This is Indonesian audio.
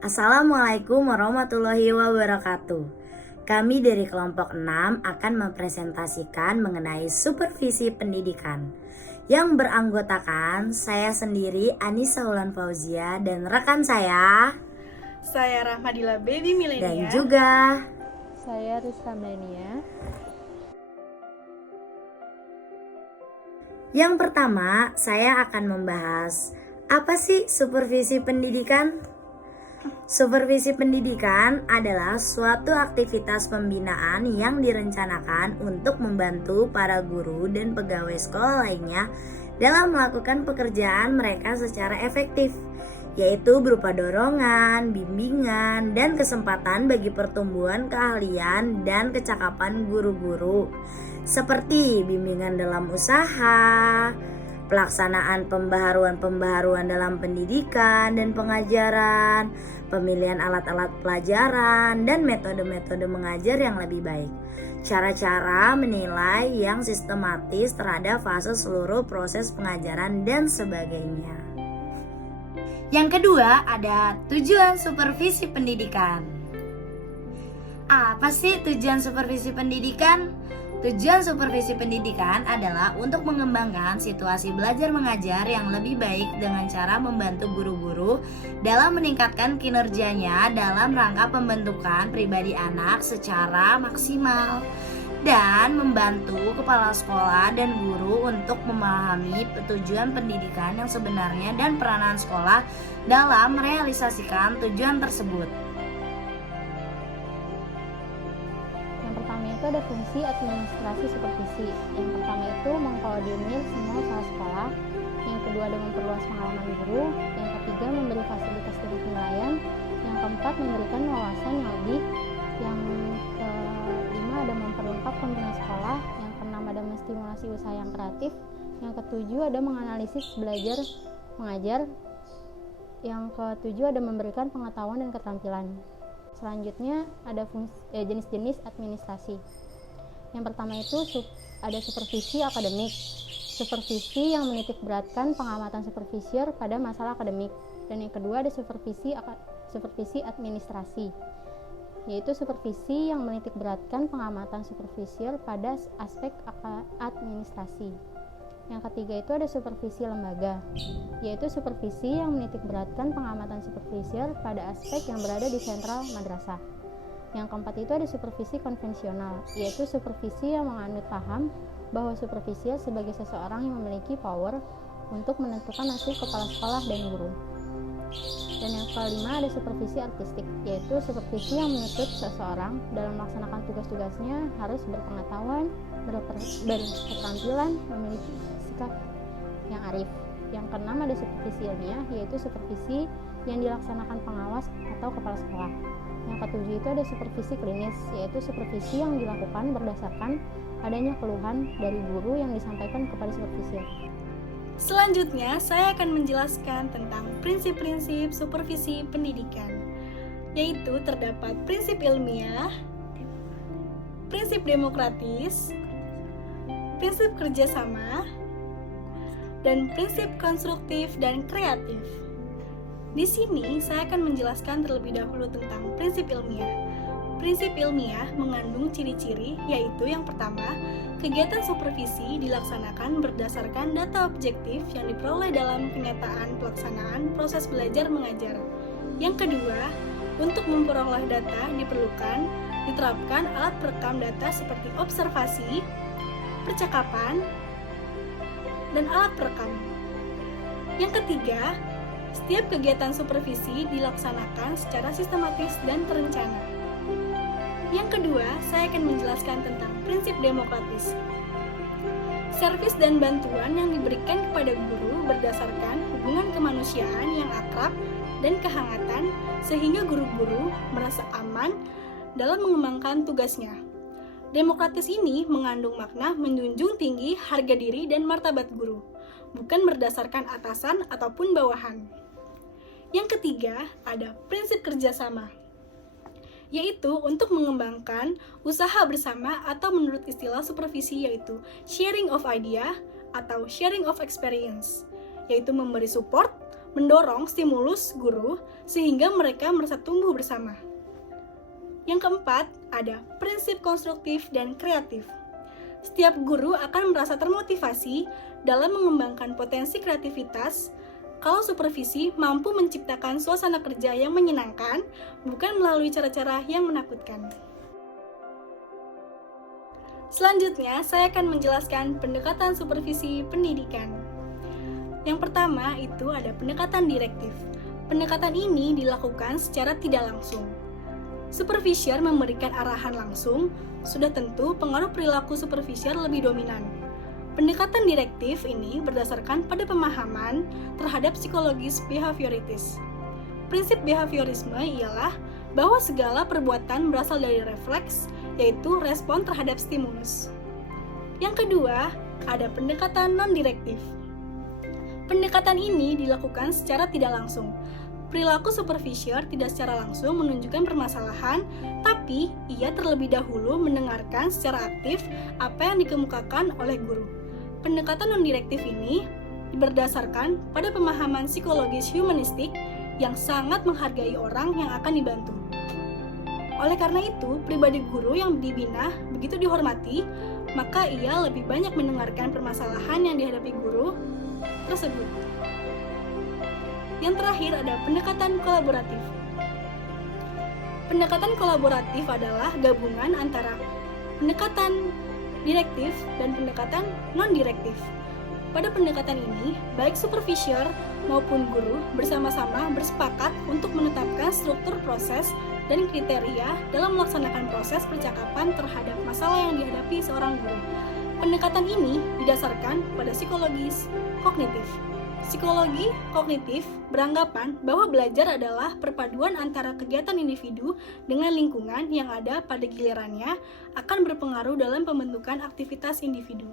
Assalamualaikum warahmatullahi wabarakatuh. Kami dari kelompok 6 akan mempresentasikan mengenai supervisi pendidikan yang beranggotakan saya sendiri Anissa Wulan Fauzia dan rekan saya Rahmadila Baby Milenia dan juga saya Rizka Mania. Yang pertama, saya akan membahas apa sih supervisi pendidikan? Supervisi pendidikan adalah suatu aktivitas pembinaan yang direncanakan untuk membantu para guru dan pegawai sekolah lainnya dalam melakukan pekerjaan mereka secara efektif, yaitu berupa dorongan, bimbingan, dan kesempatan bagi pertumbuhan keahlian dan kecakapan guru-guru, seperti bimbingan dalam usaha, pelaksanaan pembaharuan dalam pendidikan dan pengajaran, pemilihan alat-alat pelajaran, dan metode-metode mengajar yang lebih baik. Cara-cara menilai yang sistematis terhadap fase seluruh proses pengajaran dan sebagainya. Yang kedua ada tujuan supervisi pendidikan. Apa sih tujuan supervisi pendidikan? Tujuan supervisi pendidikan adalah untuk mengembangkan situasi belajar mengajar yang lebih baik dengan cara membantu guru-guru dalam meningkatkan kinerjanya dalam rangka pembentukan pribadi anak secara maksimal dan membantu kepala sekolah dan guru untuk memahami tujuan pendidikan yang sebenarnya dan peranan sekolah dalam merealisasikan tujuan tersebut. Itu ada fungsi administrasi supervisi. Yang pertama itu mengkoordinir semua usaha sekolah. Yang kedua ada memperluas pengalaman guru. Yang ketiga memberi fasilitas dan penilaian. Yang keempat memberikan wawasan yang lebih. Yang kelima ada memperlengkap pembina sekolah. Yang keenam ada menstimulasi usaha yang kreatif. Yang ketujuh ada menganalisis belajar mengajar. Yang ketujuh ada memberikan pengetahuan dan keterampilan. Selanjutnya ada jenis-jenis administrasi. Yang pertama itu ada supervisi akademik. Supervisi yang menitik beratkan pengamatan supervisor pada masalah akademik. Dan yang kedua ada supervisi administrasi, yaitu supervisi yang menitik beratkan pengamatan supervisor pada aspek administrasi. Yang ketiga itu ada supervisi lembaga, yaitu supervisi yang menitik beratkan pengamatan supervisor pada aspek yang berada di sentral madrasah. Yang keempat itu ada supervisi konvensional, yaitu supervisi yang menganut paham bahwa supervisor sebagai seseorang yang memiliki power untuk menentukan nasib kepala sekolah dan guru. Dan yang kelima ada supervisi artistik, yaitu supervisi yang menuntut seseorang dalam melaksanakan tugas-tugasnya harus berpengetahuan, berketerampilan, memiliki sikap yang arif. Yang keenam ada supervisi ilmiah, yaitu supervisi yang dilaksanakan pengawas atau kepala sekolah. Yang ketujuh itu ada supervisi klinis, yaitu supervisi yang dilakukan berdasarkan adanya keluhan dari guru yang disampaikan kepada supervisor. Selanjutnya, saya akan menjelaskan tentang prinsip-prinsip supervisi pendidikan, yaitu terdapat prinsip ilmiah, prinsip demokratis, prinsip kerjasama, dan prinsip konstruktif dan kreatif. Di sini, saya akan menjelaskan terlebih dahulu tentang prinsip ilmiah. Prinsip ilmiah mengandung ciri-ciri, yaitu yang pertama, kegiatan supervisi dilaksanakan berdasarkan data objektif yang diperoleh dalam kenyataan pelaksanaan proses belajar mengajar. Yang kedua, untuk memperoleh data diterapkan alat perekam data seperti observasi, percakapan, dan alat perekam. Yang ketiga, setiap kegiatan supervisi dilaksanakan secara sistematis dan terencana. Yang kedua, saya akan menjelaskan tentang prinsip demokratis. Servis dan bantuan yang diberikan kepada guru berdasarkan hubungan kemanusiaan yang akrab dan kehangatan sehingga guru-guru merasa aman dalam mengembangkan tugasnya. Demokratis ini mengandung makna menjunjung tinggi harga diri dan martabat guru, bukan berdasarkan atasan ataupun bawahan. Yang ketiga, ada prinsip kerjasama, yaitu untuk mengembangkan usaha bersama atau menurut istilah supervisi yaitu sharing of idea atau sharing of experience, yaitu memberi support, mendorong stimulus guru sehingga mereka merasa tumbuh bersama. Yang keempat, ada prinsip konstruktif dan kreatif. Setiap guru akan merasa termotivasi dalam mengembangkan potensi kreativitas kalau supervisi mampu menciptakan suasana kerja yang menyenangkan, bukan melalui cara-cara yang menakutkan. Selanjutnya, saya akan menjelaskan pendekatan supervisi pendidikan. Yang pertama itu ada pendekatan direktif. Pendekatan ini dilakukan secara tidak langsung. Supervisor memberikan arahan langsung, sudah tentu pengaruh perilaku supervisor lebih dominan. Pendekatan direktif ini berdasarkan pada pemahaman terhadap psikologis behavioritis. Prinsip behaviorisme ialah bahwa segala perbuatan berasal dari refleks, yaitu respon terhadap stimulus. Yang kedua, ada pendekatan non-direktif. Pendekatan ini dilakukan secara tidak langsung. Perilaku supervisor tidak secara langsung menunjukkan permasalahan, tapi ia terlebih dahulu mendengarkan secara aktif apa yang dikemukakan oleh guru. Pendekatan non-direktif ini berdasarkan pada pemahaman psikologis humanistik yang sangat menghargai orang yang akan dibantu. Oleh karena itu, pribadi guru yang dibina begitu dihormati, maka ia lebih banyak mendengarkan permasalahan yang dihadapi guru tersebut. Yang terakhir ada pendekatan kolaboratif. Pendekatan kolaboratif adalah gabungan antara pendekatan direktif dan pendekatan non-direktif. Pada pendekatan ini, baik supervisor maupun guru bersama-sama bersepakat untuk menetapkan struktur proses dan kriteria dalam melaksanakan proses percakapan terhadap masalah yang dihadapi seorang guru. Pendekatan ini didasarkan pada psikologis kognitif. Psikologi kognitif beranggapan bahwa belajar adalah perpaduan antara kegiatan individu dengan lingkungan yang ada pada gilirannya akan berpengaruh dalam pembentukan aktivitas individu.